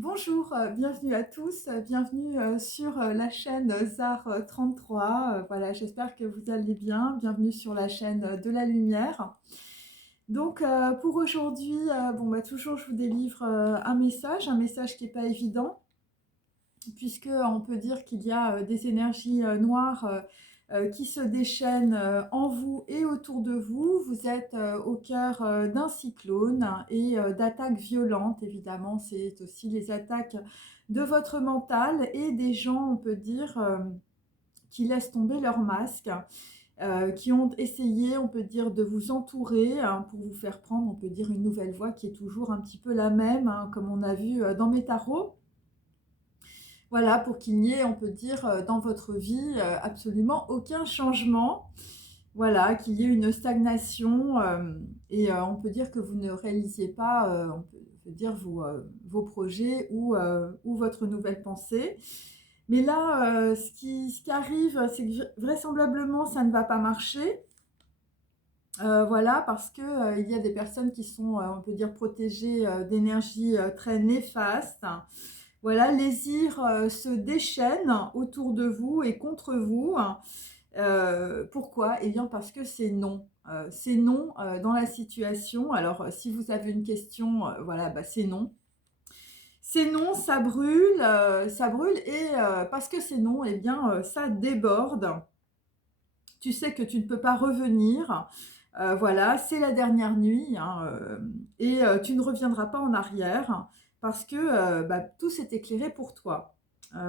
Bonjour, bienvenue à tous, bienvenue sur la chaîne ZAR 33. Voilà, j'espère que vous allez bien. Bienvenue sur la chaîne de la lumière. Donc pour aujourd'hui, toujours je vous délivre un message qui n'est pas évident, puisque on peut dire qu'il y a des énergies noires qui se déchaînent en vous et autour de vous. Vous êtes au cœur d'un cyclone et d'attaques violentes, évidemment. C'est aussi les attaques de votre mental et des gens, on peut dire, qui laissent tomber leur masque, qui ont essayé, on peut dire, de vous entourer hein, pour vous faire prendre, on peut dire, une nouvelle voie qui est toujours un petit peu la même, hein, comme on a vu dans mes tarots. Voilà, pour qu'il n'y ait, on peut dire, dans votre vie, absolument aucun changement. Voilà, qu'il y ait une stagnation et on peut dire que vous ne réalisiez pas, on peut dire, vos projets ou votre nouvelle pensée. Mais là, ce qui arrive, c'est que vraisemblablement, ça ne va pas marcher. Voilà, parce que il y a des personnes qui sont, on peut dire, protégées d'énergies très néfastes. Voilà, les ires se déchaînent autour de vous et contre vous. Pourquoi? Eh bien parce que c'est non dans la situation. Alors si vous avez une question, voilà, bah, c'est non. C'est non, ça brûle et parce que c'est non, eh bien ça déborde. Tu sais que tu ne peux pas revenir. Voilà, c'est la dernière nuit hein, et tu ne reviendras pas en arrière parce que bah, tout s'est éclairé pour toi.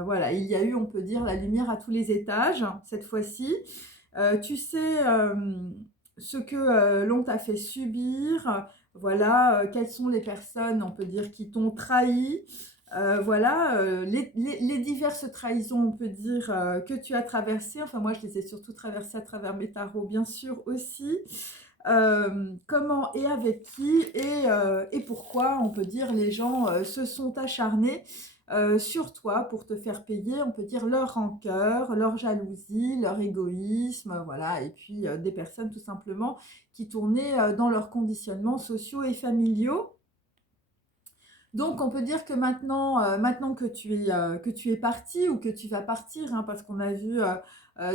Voilà, il y a eu, on peut dire, la lumière à tous les étages cette fois-ci. Tu sais ce que l'on t'a fait subir, voilà, quelles sont les personnes, on peut dire, qui t'ont trahi. Voilà, les diverses trahisons, on peut dire, que tu as traversées. Enfin, moi, je les ai surtout traversées à travers mes tarots, bien sûr, aussi. Comment et avec qui et pourquoi, on peut dire, les gens se sont acharnés sur toi pour te faire payer, on peut dire, leur rancœur, leur jalousie, leur égoïsme, voilà. Et puis, des personnes, tout simplement, qui tournaient dans leurs conditionnements sociaux et familiaux. Donc, on peut dire que maintenant que tu es parti ou que tu vas partir, hein, parce qu'on a vu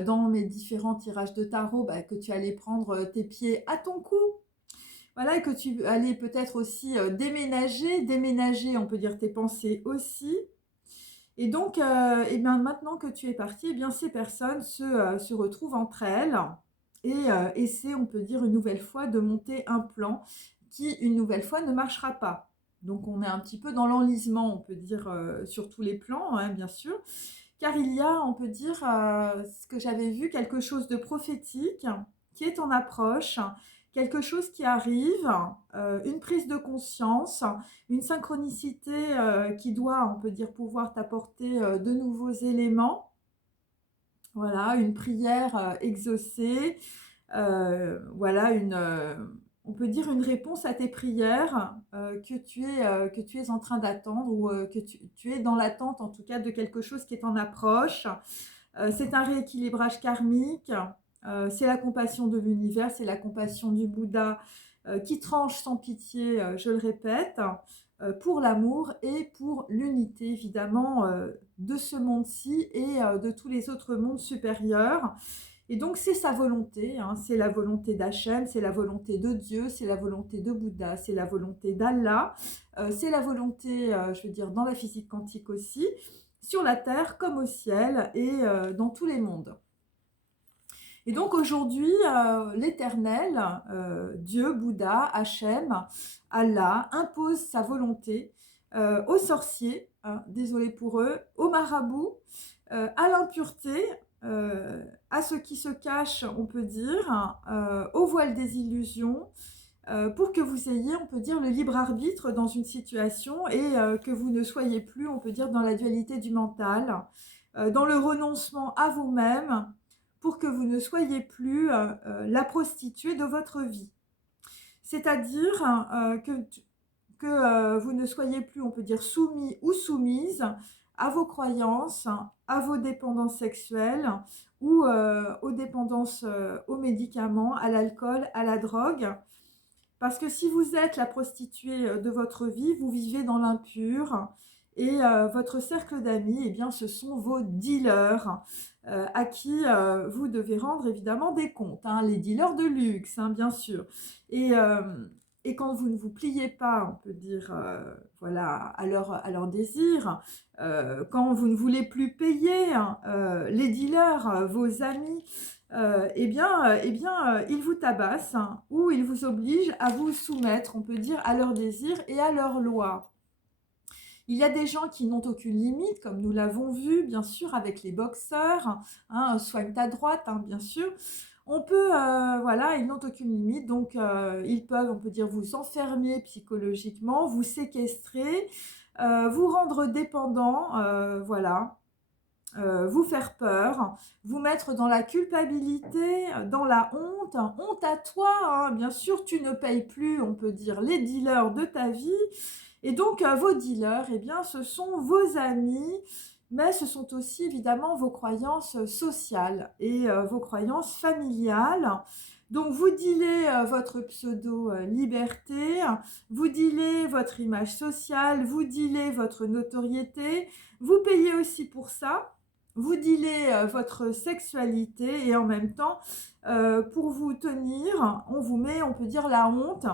dans mes différents tirages de tarot bah, que tu allais prendre tes pieds à ton cou. Voilà, et que tu allais peut-être aussi déménager, on peut dire tes pensées aussi. Et donc, et bien, maintenant que tu es parti, eh bien, ces personnes se retrouvent entre elles et essaient, on peut dire, une nouvelle fois de monter un plan qui, une nouvelle fois, ne marchera pas. Donc, on est un petit peu dans l'enlisement, on peut dire, sur tous les plans, hein, bien sûr. Car il y a, on peut dire, ce que j'avais vu, quelque chose de prophétique qui est en approche, quelque chose qui arrive, une prise de conscience, une synchronicité qui doit, on peut dire, pouvoir t'apporter de nouveaux éléments. Voilà, une prière exaucée, voilà, on peut dire une réponse à tes prières que tu es en train d'attendre ou que tu es dans l'attente en tout cas de quelque chose qui est en approche. C'est un rééquilibrage karmique, c'est la compassion de l'univers, c'est la compassion du Bouddha qui tranche sans pitié, je le répète, pour l'amour et pour l'unité évidemment de ce monde-ci et de tous les autres mondes supérieurs. Et donc c'est sa volonté, hein, c'est la volonté d'Hachem, c'est la volonté de Dieu, c'est la volonté de Bouddha, c'est la volonté d'Allah, c'est la volonté, je veux dire, dans la physique quantique aussi, sur la terre comme au ciel et dans tous les mondes. Et donc aujourd'hui, l'Éternel, Dieu, Bouddha, Hachem, Allah, impose sa volonté aux sorciers, hein, désolé pour eux, aux marabouts, à l'impureté, à ceux qui se cachent, on peut dire, au voile des illusions, pour que vous ayez, on peut dire, le libre arbitre dans une situation et que vous ne soyez plus, on peut dire, dans la dualité du mental, dans le renoncement à vous-même, pour que vous ne soyez plus la prostituée de votre vie. C'est-à-dire que vous ne soyez plus, on peut dire, soumis ou soumise à vos croyances, à vos dépendances sexuelles ou aux dépendances aux médicaments, à l'alcool, à la drogue. Parce que si vous êtes la prostituée de votre vie, vous vivez dans l'impur Et votre cercle d'amis, eh bien, ce sont vos dealers à qui vous devez rendre évidemment des comptes, hein, les dealers de luxe, hein, bien sûr. Et, euh, et quand vous ne vous pliez pas, on peut dire, voilà, à leur désir, quand vous ne voulez plus payer hein, les dealers, vos amis, ils vous tabassent hein, ou ils vous obligent à vous soumettre, on peut dire, à leurs désirs et à leurs lois. Il y a des gens qui n'ont aucune limite, comme nous l'avons vu, bien sûr, avec les boxeurs, hein, soigne ta droite, hein, bien sûr. On peut, voilà, ils n'ont aucune limite, donc ils peuvent, on peut dire, vous enfermer psychologiquement, vous séquestrer, vous rendre dépendant, voilà, vous faire peur, vous mettre dans la culpabilité, dans la honte, honte à toi, hein, bien sûr, tu ne payes plus, on peut dire, les dealers de ta vie, et donc vos dealers, eh bien, ce sont vos amis, mais ce sont aussi évidemment vos croyances sociales et vos croyances familiales. Donc vous dealez votre pseudo-liberté, vous dealez votre image sociale, vous dealez votre notoriété, vous payez aussi pour ça. Vous dealez votre sexualité et en même temps, pour vous tenir, on vous met, on peut dire, la honte.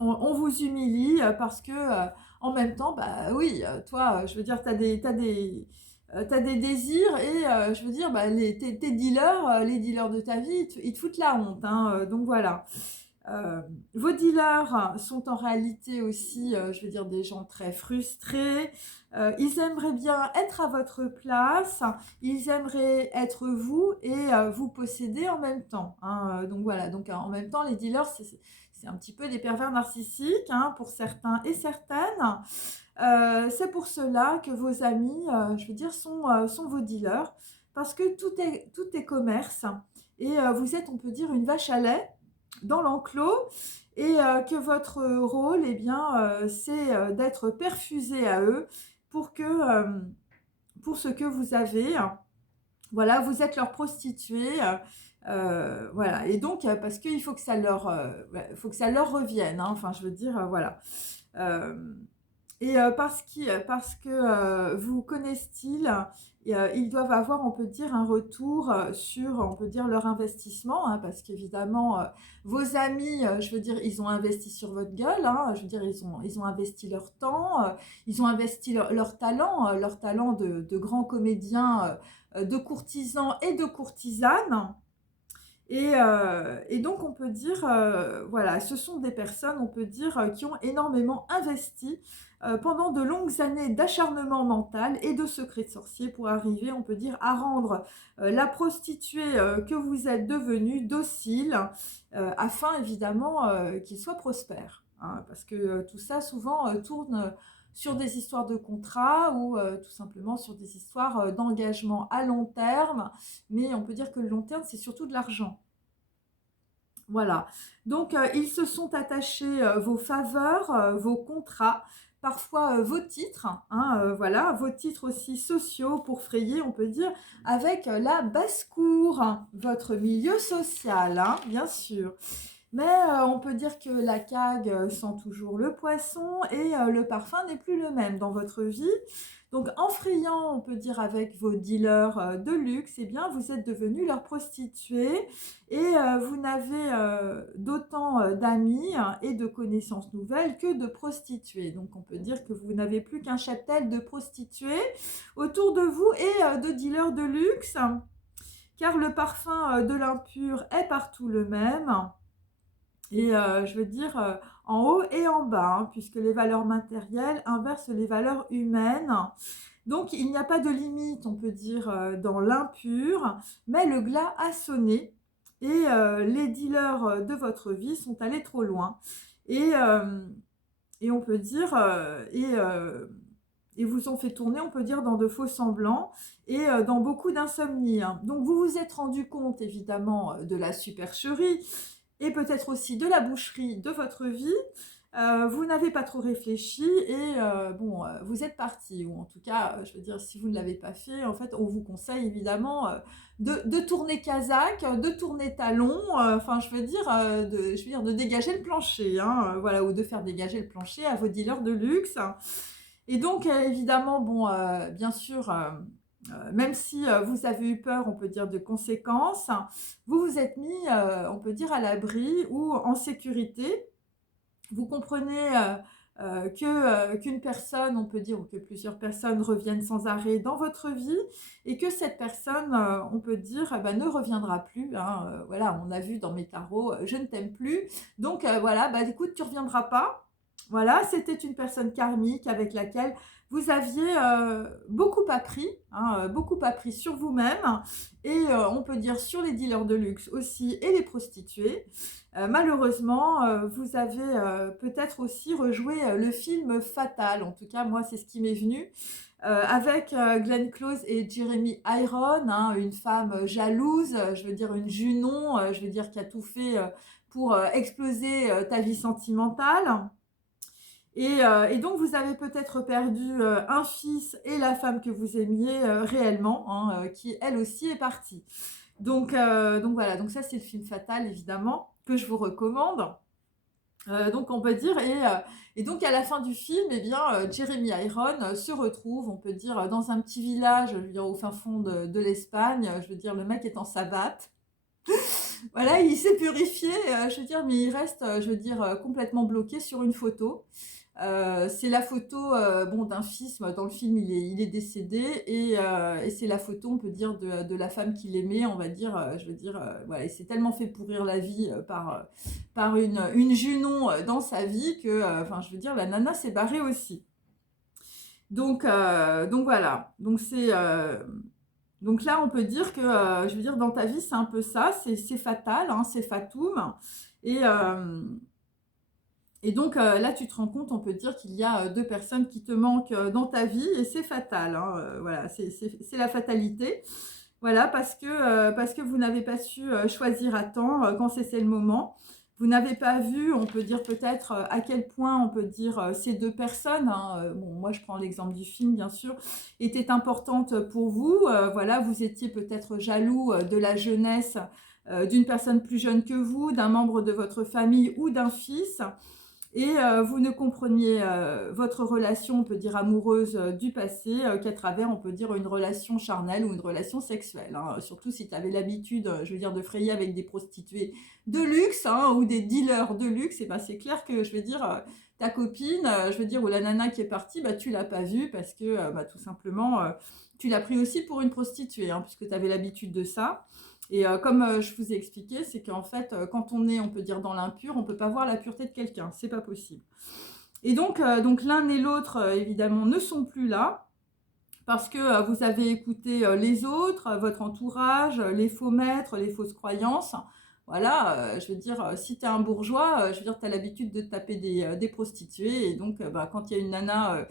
On vous humilie parce que, en même temps, bah oui, toi, je veux dire, t'as des désirs et je veux dire, bah, tes dealers, les dealers de ta vie, ils te foutent la honte. Hein, donc voilà. Vos dealers sont en réalité aussi, je veux dire, des gens très frustrés. Ils aimeraient bien être à votre place, ils aimeraient être vous et vous posséder en même temps. Hein. Donc voilà, donc en même temps, les dealers, c'est un petit peu des pervers narcissiques hein, pour certains et certaines. C'est pour cela que vos amis, je veux dire, sont vos dealers, parce que tout est commerce et vous êtes, on peut dire, une vache à lait dans l'enclos et que votre rôle, eh bien, c'est d'être perfusé à eux pour pour ce que vous avez. Voilà, vous êtes leur prostituée. Voilà, et donc parce qu'il faut que faut que ça leur revienne. Hein, enfin, je veux dire, voilà. Euh, et parce que vous connaissent-ils, ils doivent avoir, on peut dire, un retour sur, on peut dire, leur investissement, hein, parce qu'évidemment, vos amis, je veux dire, ils ont investi sur votre gueule, hein, je veux dire, ils ont investi leur temps, ils ont investi leur talent de grands comédiens, de courtisans et de courtisanes. Et donc, on peut dire, voilà, ce sont des personnes, on peut dire, qui ont énormément investi pendant de longues années d'acharnement mental et de secrets de sorcier pour arriver, on peut dire, à rendre la prostituée que vous êtes devenue docile, afin évidemment qu'il soit prospère. Hein, parce que tout ça, souvent, tourne sur des histoires de contrats ou tout simplement sur des histoires d'engagement à long terme. Mais on peut dire que le long terme, c'est surtout de l'argent. Voilà. Donc, ils se sont attachés vos faveurs, vos contrats, parfois vos titres, hein, voilà, vos titres aussi sociaux pour frayer, on peut dire, avec la basse-cour, hein, votre milieu social, hein, bien sûr. Mais on peut dire que la CAG sent toujours le poisson et le parfum n'est plus le même dans votre vie. Donc en frayant, on peut dire avec vos dealers de luxe, eh bien vous êtes devenus leurs prostituées et vous n'avez d'autant d'amis et de connaissances nouvelles que de prostituées. Donc on peut dire que vous n'avez plus qu'un cheptel de prostituées autour de vous et de dealers de luxe, car le parfum de l'impur est partout le même. Et je veux dire en haut et en bas, hein, puisque les valeurs matérielles inversent les valeurs humaines. Donc il n'y a pas de limite, on peut dire, dans l'impur, mais le glas a sonné et les dealers de votre vie sont allés trop loin. Et, et on peut dire, et vous ont fait tourner, on peut dire, dans de faux semblants et dans beaucoup d'insomnie. Hein. Donc vous vous êtes rendu compte évidemment de la supercherie et peut-être aussi de la boucherie de votre vie. Vous n'avez pas trop réfléchi et vous êtes parti. Ou en tout cas, je veux dire, si vous ne l'avez pas fait, en fait, on vous conseille évidemment de tourner Kazakh, de tourner talon, enfin, je veux dire, de dégager le plancher, hein, voilà, ou de faire dégager le plancher à vos dealers de luxe. Et donc, évidemment, bon, bien sûr, même si vous avez eu peur, on peut dire, de conséquences, vous vous êtes mis, on peut dire, à l'abri ou en sécurité. Vous comprenez qu'une personne, on peut dire, ou que plusieurs personnes reviennent sans arrêt dans votre vie et que cette personne, on peut dire, eh ben, ne reviendra plus. Hein, voilà, on a vu dans mes tarots, je ne t'aime plus. Donc voilà, bah, écoute, tu ne reviendras pas. Voilà, c'était une personne karmique avec laquelle vous aviez beaucoup appris, hein, beaucoup appris sur vous-même et on peut dire sur les dealers de luxe aussi et les prostituées. Malheureusement, vous avez peut-être aussi rejoué le film Fatal. En tout cas, moi, c'est ce qui m'est venu. Avec Glenn Close et Jeremy Irons, hein, une femme jalouse, je veux dire une Junon, je veux dire qui a tout fait pour exploser ta vie sentimentale. Et donc, vous avez peut-être perdu un fils et la femme que vous aimiez réellement, hein, qui elle aussi est partie. Donc voilà, donc ça c'est le film Fatal évidemment que je vous recommande. Donc on peut dire et donc à la fin du film, eh bien Jeremy Irons se retrouve, on peut dire dans un petit village, je veux dire au fin fond de l'Espagne. Je veux dire le mec est en savate. Voilà, il s'est purifié, je veux dire, mais il reste, je veux dire, complètement bloqué sur une photo. C'est la photo bon, d'un fils. Dans le film, il est décédé et c'est la photo, on peut dire, de la femme qu'il aimait, on va dire. Je veux dire, voilà, il s'est tellement fait pourrir la vie par une Junon dans sa vie que, enfin, je veux dire, la nana s'est barrée aussi. Donc voilà. Donc là, on peut dire que, je veux dire, dans ta vie, c'est un peu ça, c'est fatal, hein, c'est fatum. Et, euh, et donc là, tu te rends compte, on peut dire qu'il y a deux personnes qui te manquent dans ta vie et c'est fatal. Hein, voilà, c'est la fatalité. Voilà, parce que vous n'avez pas su choisir à temps quand c'est le moment. Vous n'avez pas vu, on peut dire peut-être à quel point, on peut dire ces deux personnes, hein, bon, moi je prends l'exemple du film bien sûr, étaient importantes pour vous. Voilà, vous étiez peut-être jaloux de la jeunesse d'une personne plus jeune que vous, d'un membre de votre famille ou d'un fils. Et vous ne compreniez votre relation, on peut dire amoureuse du passé, qu'à travers, on peut dire, une relation charnelle ou une relation sexuelle. Hein. Surtout si tu avais l'habitude, je veux dire, de frayer avec des prostituées de luxe, hein, ou des dealers de luxe, et ben c'est clair que, je veux dire, ta copine, je veux dire, ou la nana qui est partie, bah, tu l'as pas vue parce que, bah, tout simplement, tu l'as pris aussi pour une prostituée, hein, puisque tu avais l'habitude de ça. Et comme je vous ai expliqué, c'est qu'en fait, quand on est, on peut dire, dans l'impur, on ne peut pas voir la pureté de quelqu'un. C'est pas possible. Et donc l'un et l'autre, évidemment, ne sont plus là parce que vous avez écouté les autres, votre entourage, les faux maîtres, les fausses croyances. Voilà, je veux dire, si tu es un bourgeois, je veux dire, tu as l'habitude de taper des prostituées. Et donc, bah, quand il y a une nana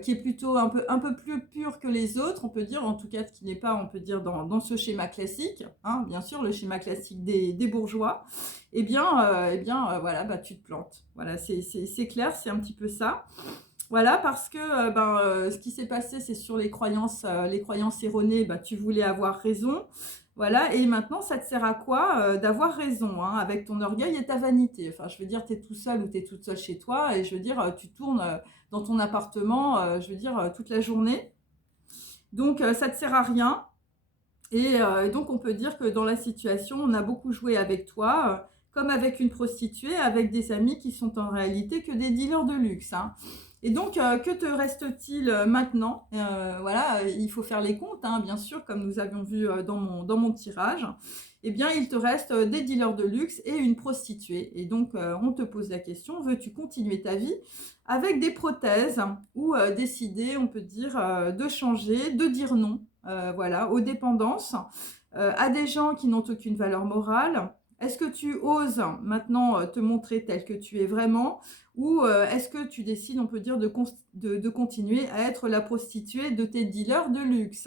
qui est plutôt un peu plus pure que les autres, on peut dire, en tout cas, qui n'est pas, on peut dire, dans ce schéma classique, hein, bien sûr, le schéma classique des bourgeois, voilà, bah, tu te plantes. Voilà, c'est clair, c'est un petit peu ça. Voilà, parce que ce qui s'est passé, c'est sur les croyances erronées, bah, tu voulais avoir raison. Voilà, et maintenant, ça te sert à quoi d'avoir raison, hein, avec ton orgueil et ta vanité. Enfin, je veux dire, tu es tout seul ou tu es toute seule chez toi, et je veux dire, tu tournes dans ton appartement, je veux dire, toute la journée. Donc, ça ne te sert à rien. Et donc, on peut dire que dans la situation, on a beaucoup joué avec toi, comme avec une prostituée, avec des amis qui sont en réalité que des dealers de luxe. Hein. Et donc, que te reste-t-il maintenant Voilà, il faut faire les comptes, hein, bien sûr, comme nous avions vu dans mon tirage. Eh bien, il te reste des dealers de luxe et une prostituée. Et donc, on te pose la question, veux-tu continuer ta vie avec des prothèses ou décider, on peut dire, de changer, de dire non voilà, aux dépendances, à des gens qui n'ont aucune valeur morale. Est-ce que tu oses maintenant te montrer tel que tu es vraiment ou est-ce que tu décides, on peut dire, de continuer à être la prostituée de tes dealers de luxe?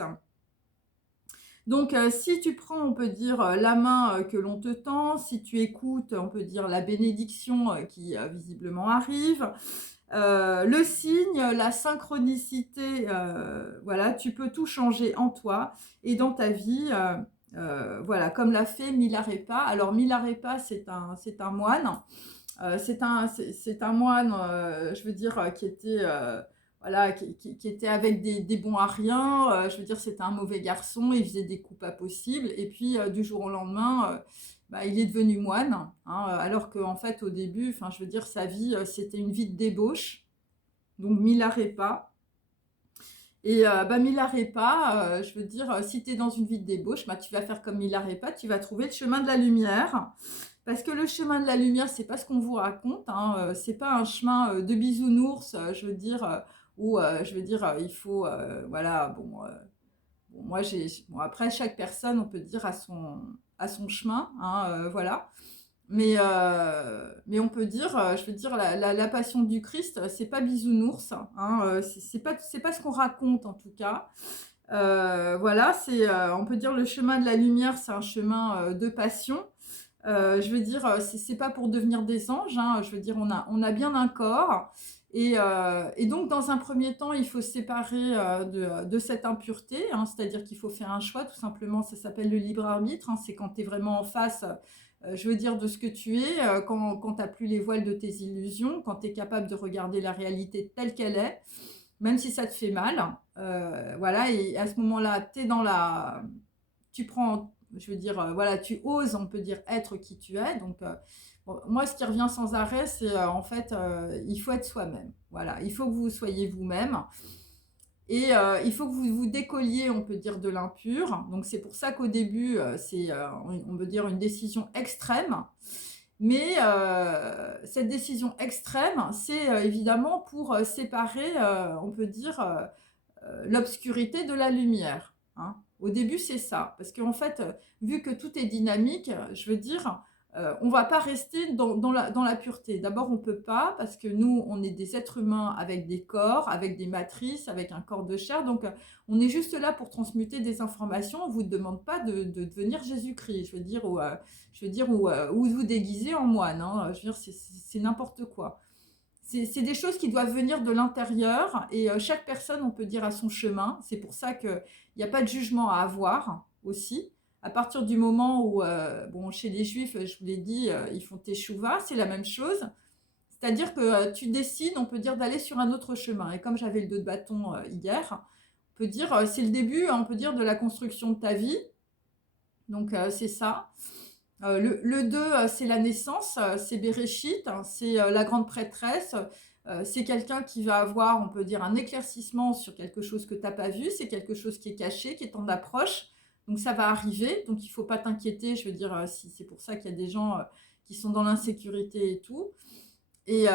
Donc, si tu prends, on peut dire, la main que l'on te tend, si tu écoutes, on peut dire, la bénédiction qui visiblement arrive, le signe, la synchronicité, voilà, tu peux tout changer en toi et dans ta vie, voilà, comme l'a fait Milarepa. Alors Milarepa, c'est un moine, c'est un moine, je veux dire, qui était, voilà, qui était avec des bons à rien. Je veux dire, c'était un mauvais garçon, il faisait des coups pas possibles. Et puis, du jour au lendemain, bah, il est devenu moine, hein, alors qu'en fait, au début, enfin, je veux dire, sa vie, c'était une vie de débauche. Donc, Milarepa. Et bah, Milarepa, je veux dire, si tu es dans une vie de débauche, bah, tu vas faire comme Milarepa, tu vas trouver le chemin de la lumière. Parce que le chemin de la lumière, c'est pas ce qu'on vous raconte, hein, c'est pas un chemin de bisounours, je veux dire, où je veux dire, il faut, voilà, bon, moi bon, après chaque personne, on peut dire à son chemin, hein, voilà. Mais on peut dire, je veux dire, la passion du Christ, c'est pas bisounours, hein, c'est pas ce qu'on raconte en tout cas. Voilà, on peut dire le chemin de la lumière, c'est un chemin de passion. Je veux dire, c'est pas pour devenir des anges, hein, je veux dire, on a bien un corps. Et donc, dans un premier temps, il faut se séparer de cette impureté, hein, c'est-à-dire qu'il faut faire un choix, tout simplement, ça s'appelle le libre arbitre, hein, c'est quand tu es vraiment en face, je veux dire, de ce que tu es, quand tu n'as plus les voiles de tes illusions, quand tu es capable de regarder la réalité telle qu'elle est, même si ça te fait mal. Voilà, et à ce moment-là, tu es dans la... Tu prends, je veux dire, voilà, tu oses, on peut dire, être qui tu es. Donc, bon, moi, ce qui revient sans arrêt, c'est en fait, il faut être soi-même. Voilà, il faut que vous soyez vous-même. Et il faut que vous vous décolliez, on peut dire, de l'impur. Donc, c'est pour ça qu'au début, c'est, on peut dire, une décision extrême. Mais cette décision extrême, c'est évidemment pour séparer, on peut dire, l'obscurité de la lumière, hein. Au début, c'est ça. Parce qu'en fait, vu que tout est dynamique, je veux dire, on ne va pas rester dans la pureté. D'abord, on ne peut pas, parce que nous, on est des êtres humains avec des corps, avec des matrices, avec un corps de chair. Donc, on est juste là pour transmuter des informations. On ne vous demande pas de devenir Jésus-Christ, ou vous déguiser en moine, hein. Je veux dire, c'est n'importe quoi. C'est des choses qui doivent venir de l'intérieur et chaque personne, on peut dire, a son chemin. C'est pour ça qu'il n'y a pas de jugement à avoir aussi. À partir du moment où, bon, chez les juifs, je vous l'ai dit, ils font teshuva, c'est la même chose. C'est-à-dire que tu décides, on peut dire, d'aller sur un autre chemin. Et comme j'avais le 2 de bâton hier, on peut dire, c'est le début, on peut dire, de la construction de ta vie. Donc, c'est ça. Le 2, c'est la naissance, c'est Béréchit, hein, c'est la grande prêtresse. C'est quelqu'un qui va avoir, on peut dire, un éclaircissement sur quelque chose que tu n'as pas vu, c'est quelque chose qui est caché, qui est en approche. Donc ça va arriver, donc il ne faut pas t'inquiéter, je veux dire, si c'est pour ça qu'il y a des gens qui sont dans l'insécurité et tout. Et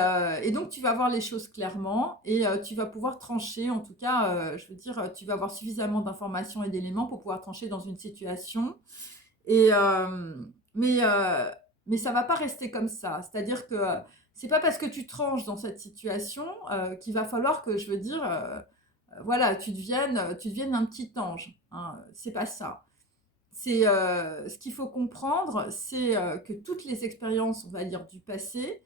donc tu vas voir les choses clairement et tu vas pouvoir trancher, en tout cas, je veux dire, tu vas avoir suffisamment d'informations et d'éléments pour pouvoir trancher dans une situation. Et, mais ça va pas rester comme ça. C'est-à-dire que c'est pas parce que tu tranches dans cette situation qu'il va falloir que, je veux dire, voilà, tu deviennes un petit ange, hein. C'est pas ça. C'est ce qu'il faut comprendre, c'est que toutes les expériences, on va dire, du passé,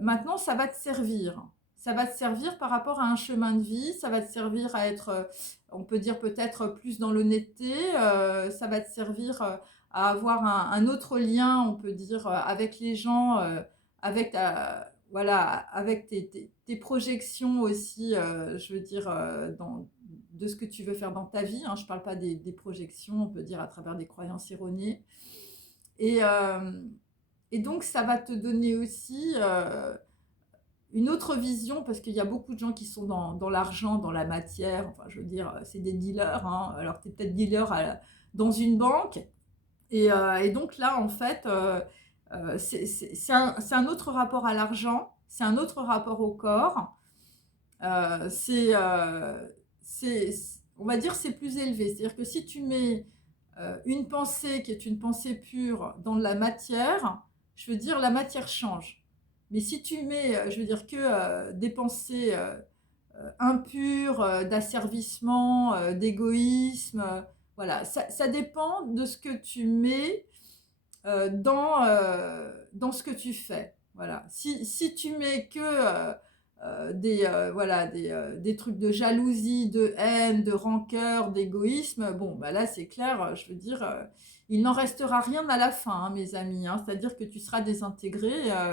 maintenant, ça va te servir. Ça va te servir par rapport à un chemin de vie, ça va te servir à être, on peut dire peut-être plus dans l'honnêteté, ça va te servir à avoir un autre lien, on peut dire, avec les gens, avec voilà, avec tes projections aussi, je veux dire, de ce que tu veux faire dans ta vie, hein. Je ne parle pas des projections, on peut dire à travers des croyances erronées. Et, et donc, ça va te donner aussi une autre vision, parce qu'il y a beaucoup de gens qui sont dans l'argent, dans la matière. Enfin, je veux dire, c'est des dealers, hein. Alors, tu es peut-être dealer dans une banque. Et donc là, en fait, c'est un autre rapport à l'argent, c'est un autre rapport au corps. Euh, c'est, euh, on va dire, c'est plus élevé. C'est-à-dire que si tu mets une pensée qui est une pensée pure dans de la matière, je veux dire, la matière change. Mais si tu mets, je veux dire, que des pensées impures, d'asservissement, d'égoïsme, voilà, ça dépend de ce que tu mets dans ce que tu fais. Voilà. Si tu mets que voilà, des trucs de jalousie, de haine, de rancœur, d'égoïsme, bon, bah là, c'est clair, je veux dire, il n'en restera rien à la fin, hein, mes amis, hein. C'est-à-dire que tu seras désintégré,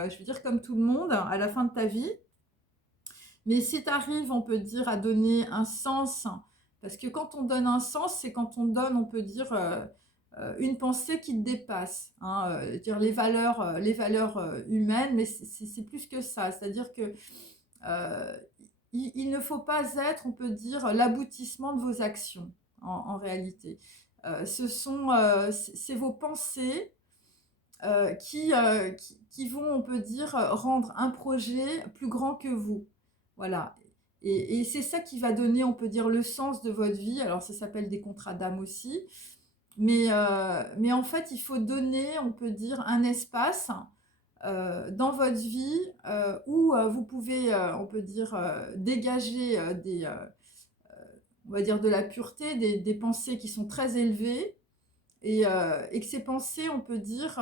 je veux dire, comme tout le monde, à la fin de ta vie. Mais si tu arrives, on peut dire, à donner un sens, parce que quand on donne un sens, c'est quand on donne, on peut dire, une pensée qui te dépasse, hein, dire les valeurs humaines, mais c'est plus que ça. C'est-à-dire que euh, il ne faut pas être, on peut dire, l'aboutissement de vos actions, en réalité. C'est vos pensées qui vont, on peut dire, rendre un projet plus grand que vous. Voilà. Et c'est ça qui va donner, on peut dire, le sens de votre vie. Alors, ça s'appelle des contrats d'âme aussi. Mais en fait, il faut donner, on peut dire, un espace dans votre vie où vous pouvez, on peut dire, dégager on va dire, de la pureté, des pensées qui sont très élevées et que ces pensées, on peut dire,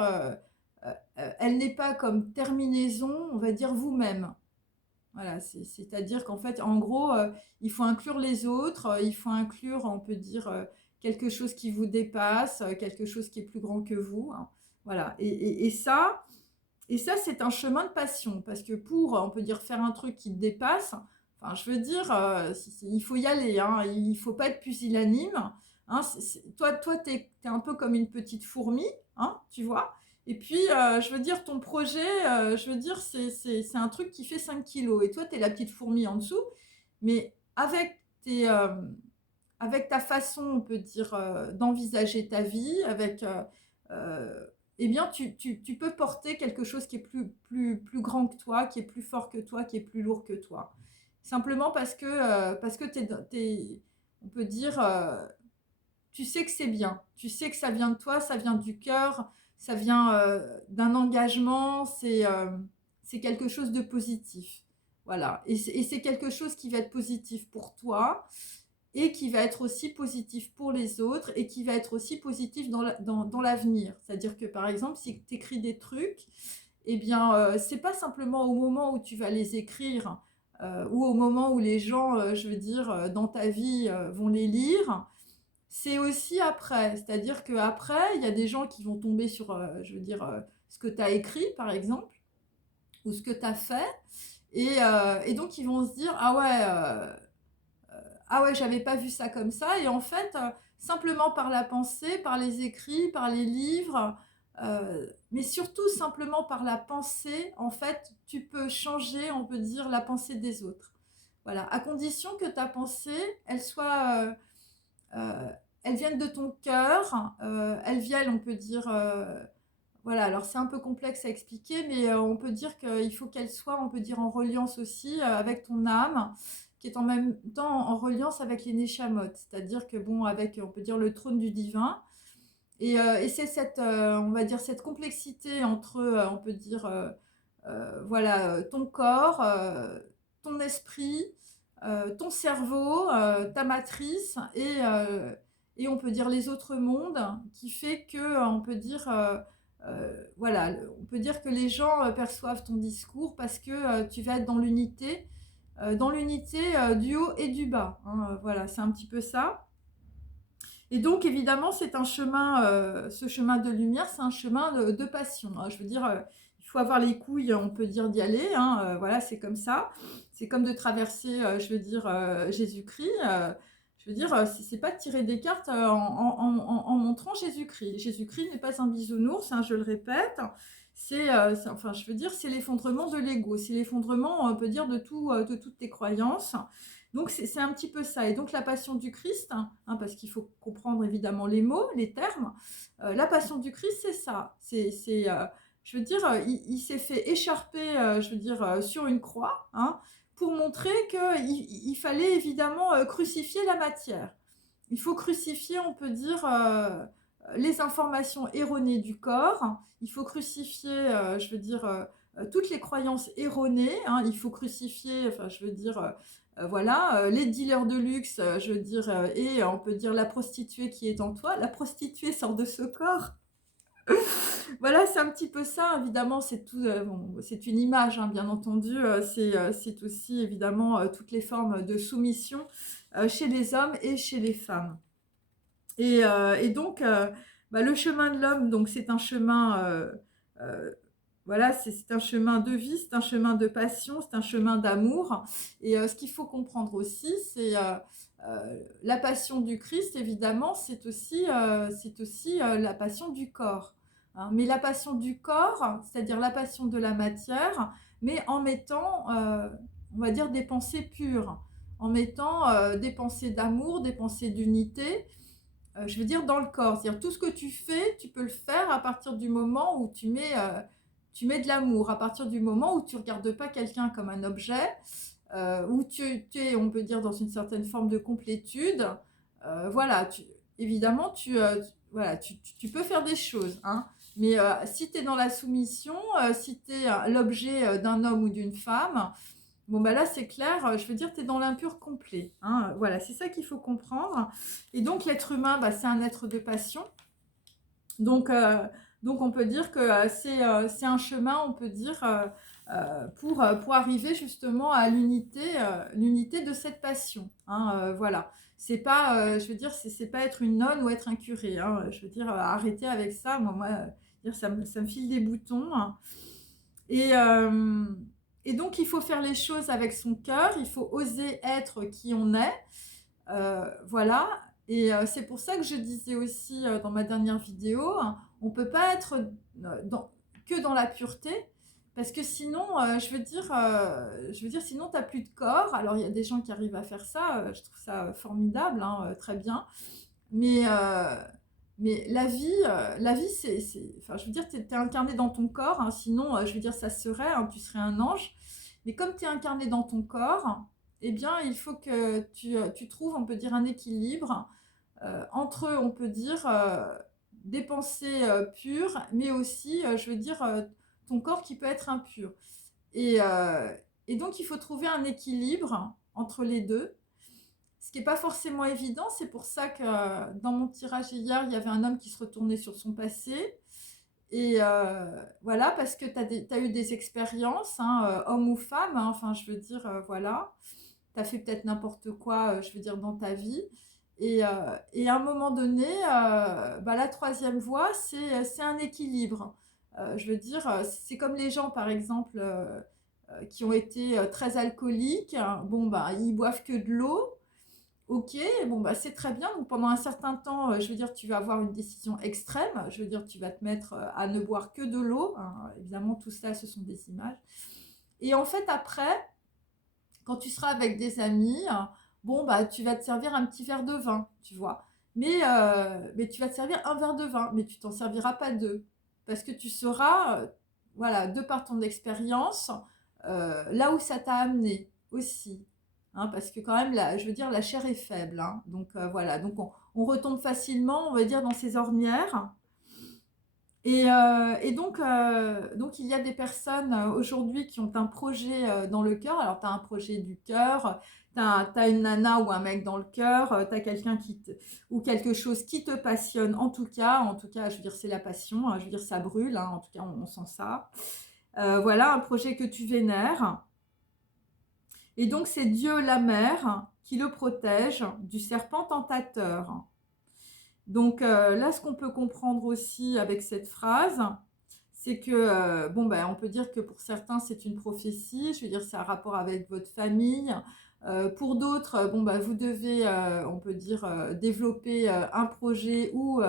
elle n'est pas comme terminaison, on va dire vous-même. Voilà, c'est-à-dire qu'en fait, en gros, il faut inclure les autres, il faut inclure, on peut dire, quelque chose qui vous dépasse, quelque chose qui est plus grand que vous, hein. Voilà, et ça, c'est un chemin de passion, parce que pour, on peut dire, faire un truc qui te dépasse, enfin, je veux dire, il faut y aller, hein, il faut pas être pusillanime, hein, toi, t'es un peu comme une petite fourmi, hein, tu vois, et puis, je veux dire, ton projet, je veux dire, c'est un truc qui fait 5 kilos, et toi, t'es la petite fourmi en dessous, mais avec ta façon, on peut dire, d'envisager ta vie, euh, eh bien, tu peux porter quelque chose qui est plus grand que toi, qui est plus fort que toi, qui est plus lourd que toi. Simplement parce que on peut dire, tu sais que c'est bien, tu sais que ça vient de toi, ça vient du cœur, ça vient d'un engagement, c'est quelque chose de positif. Voilà, et c'est quelque chose qui va être positif pour toi et qui va être aussi positif pour les autres et qui va être aussi positif dans l'avenir. C'est-à-dire que par exemple, si tu écris des trucs, eh bien, c'est pas simplement au moment où tu vas les écrire ou au moment où les gens, je veux dire, dans ta vie vont les lire, c'est aussi après. C'est-à-dire qu'après, il y a des gens qui vont tomber sur, je veux dire, ce que tu as écrit, par exemple, ou ce que tu as fait, et donc ils vont se dire, ah ouais, j'avais pas vu ça comme ça. Et en fait, simplement par la pensée, par les écrits, par les livres, mais surtout simplement par la pensée, en fait, tu peux changer, on peut dire, la pensée des autres. Voilà, à condition que ta pensée, elle soit, euh, elle vienne de ton cœur, elle vienne, on peut dire, voilà. Alors c'est un peu complexe à expliquer, mais on peut dire qu'il faut qu'elle soit, on peut dire, en reliance aussi avec ton âme, qui est en même temps en reliance avec les Neshamot, c'est-à-dire que bon, avec, on peut dire, le trône du divin. Et c'est cette, on va dire, cette complexité entre, on peut dire, voilà, ton corps, ton esprit, ton cerveau, ta matrice et on peut dire les autres mondes, qui fait que on peut dire, voilà, on peut dire que les gens perçoivent ton discours parce que tu vas être dans l'unité du haut et du bas, hein, voilà, c'est un petit peu ça. Et donc, évidemment, c'est un chemin, ce chemin de lumière, c'est un chemin de passion, hein. Je veux dire, il faut avoir les couilles, on peut dire, d'y aller, hein, voilà, c'est comme ça. C'est comme de traverser, je veux dire, Jésus-Christ. Je veux dire, c'est pas de tirer des cartes en montrant Jésus-Christ. Jésus-Christ n'est pas un bisounours, hein, je le répète. Enfin, je veux dire, c'est l'effondrement de l'ego, c'est l'effondrement, on peut dire, de toutes tes croyances. Donc c'est un petit peu ça. Et donc la passion du Christ, hein, parce qu'il faut comprendre évidemment les mots, les termes, la passion du Christ, c'est ça. Je veux dire, il s'est fait écharper, je veux dire, sur une croix, hein, pour montrer qu'il fallait évidemment crucifier la matière. Il faut crucifier, on peut dire, les informations erronées du corps. Il faut crucifier, je veux dire, toutes les croyances erronées, hein. Il faut crucifier, enfin, je veux dire, voilà, les dealers de luxe, je veux dire, et on peut dire la prostituée qui est en toi. La prostituée sort de ce corps. Voilà, c'est un petit peu ça. Évidemment, c'est tout, bon, c'est une image, hein, bien entendu. C'est aussi évidemment toutes les formes de soumission chez les hommes et chez les femmes. Et donc, bah, le chemin de l'homme, donc c'est un chemin, voilà, c'est un chemin de vie, c'est un chemin de passion, c'est un chemin d'amour. Et ce qu'il faut comprendre aussi, c'est la passion du Christ, évidemment, c'est aussi la passion du corps, hein. Mais la passion du corps, c'est-à-dire la passion de la matière, mais en mettant, on va dire, des pensées pures, en mettant des pensées d'amour, des pensées d'unité, je veux dire dans le corps. C'est-à-dire tout ce que tu fais, tu peux le faire à partir du moment où tu mets de l'amour, à partir du moment où tu ne regardes pas quelqu'un comme un objet, où tu es, on peut dire, dans une certaine forme de complétude. Voilà, évidemment, voilà, tu peux faire des choses, hein, mais si tu es dans la soumission, si tu es l'objet d'un homme ou d'une femme, bon, bah là, c'est clair, je veux dire, tu es dans l'impur complet, hein, voilà, c'est ça qu'il faut comprendre. Et donc, l'être humain, bah, c'est un être de passion. Donc, on peut dire que c'est un chemin, on peut dire, pour arriver justement à l'unité de cette passion, hein, voilà. C'est pas, je veux dire, c'est pas être une nonne ou être un curé, hein, je veux dire, arrêter avec ça, dire, ça me file des boutons, hein. Et, euh, et donc, il faut faire les choses avec son cœur, il faut oser être qui on est, voilà. Et c'est pour ça que je disais aussi dans ma dernière vidéo, hein, on ne peut pas être que dans la pureté, parce que sinon, je veux dire, sinon, tu n'as plus de corps. Alors, il y a des gens qui arrivent à faire ça, je trouve ça formidable, hein, très bien. Mais, la vie enfin, je veux dire, tu es incarné dans ton corps, hein, sinon, je veux dire, ça serait, hein, tu serais un ange. Mais comme tu es incarné dans ton corps, eh bien, il faut que tu trouves, on peut dire, un équilibre entre, on peut dire, des pensées pures, mais aussi, je veux dire, ton corps qui peut être impur. Et, euh, et donc, il faut trouver un équilibre entre les deux, ce qui n'est pas forcément évident. C'est pour ça que dans mon tirage hier, il y avait un homme qui se retournait sur son passé. Et voilà, parce que tu as eu des expériences, hein, homme ou femme, hein, enfin, je veux dire, voilà. Tu as fait peut-être n'importe quoi, je veux dire, dans ta vie. Et à un moment donné, bah, la troisième voie, c'est un équilibre. Je veux dire, c'est comme les gens, par exemple, qui ont été très alcooliques. Hein. Bon, bah, ils boivent que de l'eau. Ok, bon, bah, c'est très bien. Donc, pendant un certain temps, je veux dire, tu vas avoir une décision extrême. Je veux dire, tu vas te mettre à ne boire que de l'eau, hein. Évidemment, tout ça, ce sont des images. Et en fait, après, quand tu seras avec des amis, bon, bah, tu vas te servir un petit verre de vin, tu vois. Mais tu vas te servir un verre de vin, mais tu t'en serviras pas deux. Parce que tu sauras, voilà, de par ton expérience, là où ça t'a amené aussi. Hein, parce que quand même, je veux dire, la chair est faible, hein. Donc voilà, donc on retombe facilement, on va dire, dans ces ornières. Et donc, il y a des personnes aujourd'hui qui ont un projet dans le cœur. Alors, tu as un projet du cœur, tu as une nana ou un mec dans le cœur, tu as quelqu'un ou quelque chose qui te passionne. En tout cas, je veux dire, c'est la passion. Hein, je veux dire, ça brûle. Hein, en tout cas, on sent ça. Voilà, un projet que tu vénères. Et donc, c'est Dieu, la mère, qui le protège du serpent tentateur. Donc là, ce qu'on peut comprendre aussi avec cette phrase, c'est que, bon, ben, on peut dire que pour certains, c'est une prophétie, je veux dire, c'est un rapport avec votre famille. Pour d'autres, bon, ben, vous devez, on peut dire, développer un projet ou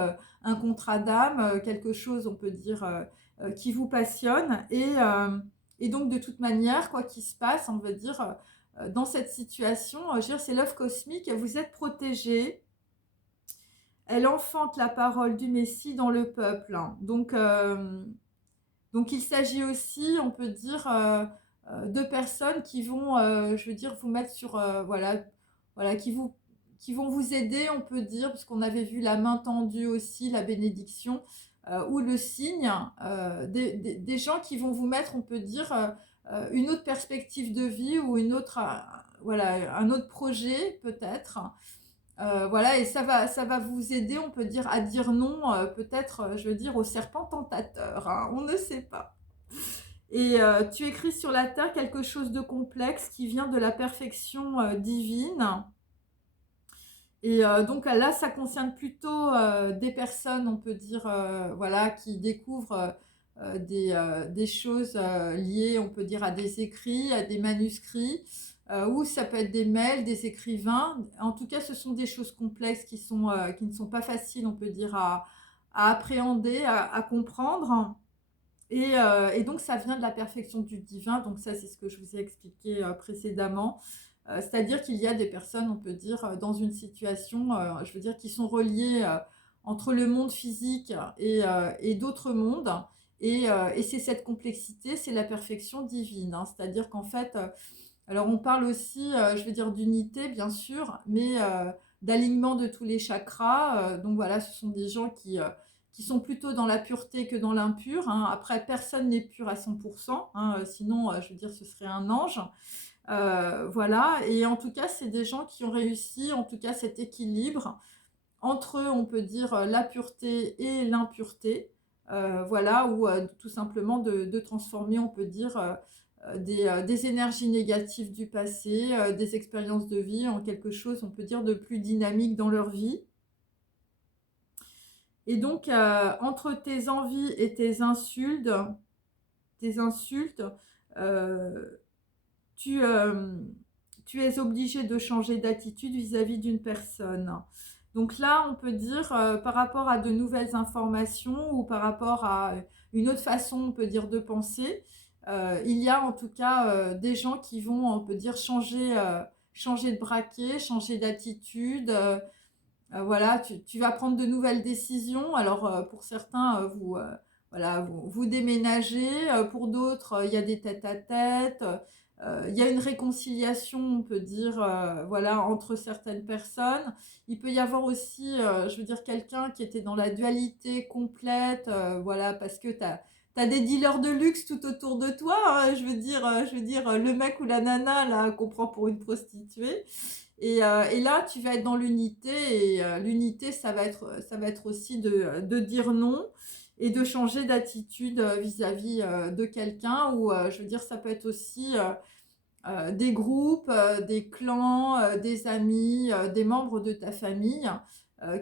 un contrat d'âme, quelque chose, on peut dire, qui vous passionne. Et donc, de toute manière, quoi qu'il se passe, on veut dire, dans cette situation, je veux dire, c'est l'œuvre cosmique, vous êtes protégés. Elle enfante la parole du Messie dans le peuple. Hein. Donc il s'agit aussi, on peut dire, de personnes qui vont, je veux dire, vous mettre sur, voilà, qui vont vous aider, on peut dire, parce qu'on avait vu la main tendue aussi, la bénédiction, ou le signe, des gens qui vont vous mettre, on peut dire, une autre perspective de vie ou une autre, voilà, un autre projet peut-être. Voilà, et ça va vous aider, on peut dire, à dire non, peut-être, je veux dire, au serpent tentateur, hein, on ne sait pas. Et tu écris sur la terre quelque chose de complexe qui vient de la perfection divine. Et donc là, ça concerne plutôt des personnes, on peut dire, voilà, qui découvrent des choses liées, on peut dire, à des écrits, à des manuscrits, ou ça peut être des mails, des écrivains. En tout cas, ce sont des choses complexes qui ne sont pas faciles, on peut dire, à appréhender, à comprendre. Et donc, ça vient de la perfection du divin. Donc ça, c'est ce que je vous ai expliqué précédemment. C'est-à-dire qu'il y a des personnes, on peut dire, dans une situation, je veux dire, qui sont reliées entre le monde physique et d'autres mondes. Et c'est cette complexité, c'est la perfection divine, hein. C'est-à-dire qu'en fait, alors on parle aussi, je veux dire, d'unité, bien sûr, mais d'alignement de tous les chakras. Donc voilà, ce sont des gens qui sont plutôt dans la pureté que dans l'impur, hein. Après, personne n'est pur à 100%, hein, sinon, je veux dire, ce serait un ange. Voilà, et en tout cas, c'est des gens qui ont réussi, en tout cas, cet équilibre entre, on peut dire, la pureté et l'impureté. Voilà, ou tout simplement de transformer, on peut dire, des énergies négatives du passé, des expériences de vie en quelque chose, on peut dire, de plus dynamique dans leur vie. Et donc, entre tes envies et tes insultes, euh, tu, euh, tu es obligé de changer d'attitude vis-à-vis d'une personne. Donc là, on peut dire, par rapport à de nouvelles informations ou par rapport à une autre façon, on peut dire, de penser, il y a en tout cas des gens qui vont, on peut dire, changer de braquet, changer d'attitude. Voilà, tu vas prendre de nouvelles décisions. Alors, pour certains, voilà, vous déménagez. Pour d'autres, il y a des tête-à-tête. Il y a une réconciliation, on peut dire, voilà, entre certaines personnes. Il peut y avoir aussi, je veux dire, quelqu'un qui était dans la dualité complète, voilà, parce que tu as des dealers de luxe tout autour de toi, hein. Je veux dire, le mec ou la nana, là, qu'on prend pour une prostituée. Et là, tu vas être dans l'unité. Et l'unité, ça va être aussi de dire non et de changer d'attitude vis-à-vis de quelqu'un. Ou, je veux dire, ça peut être aussi des groupes, des clans, des amis, des membres de ta famille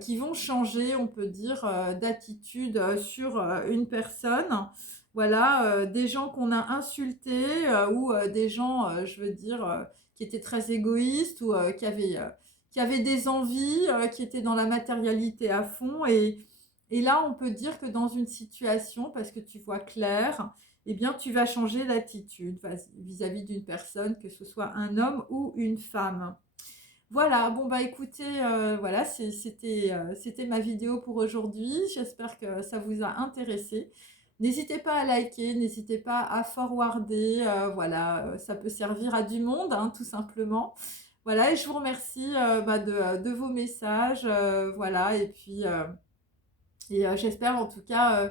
qui vont changer, on peut dire, d'attitude sur une personne. Voilà, des gens qu'on a insultés ou des gens, je veux dire, qui étaient très égoïstes ou qui avaient des envies, qui étaient dans la matérialité à fond. Et là, on peut dire que dans une situation, parce que tu vois clair, eh bien, tu vas changer d'attitude vis-à-vis d'une personne, que ce soit un homme ou une femme. Voilà, bon bah écoutez, voilà, c'était ma vidéo pour aujourd'hui. J'espère que ça vous a intéressé. N'hésitez pas à liker, n'hésitez pas à forwarder, voilà, ça peut servir à du monde, hein, tout simplement. Voilà, et je vous remercie bah, de vos messages, voilà, et j'espère en tout cas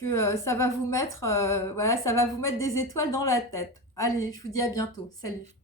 que ça va vous mettre, voilà, ça va vous mettre des étoiles dans la tête. Allez, je vous dis à bientôt. Salut.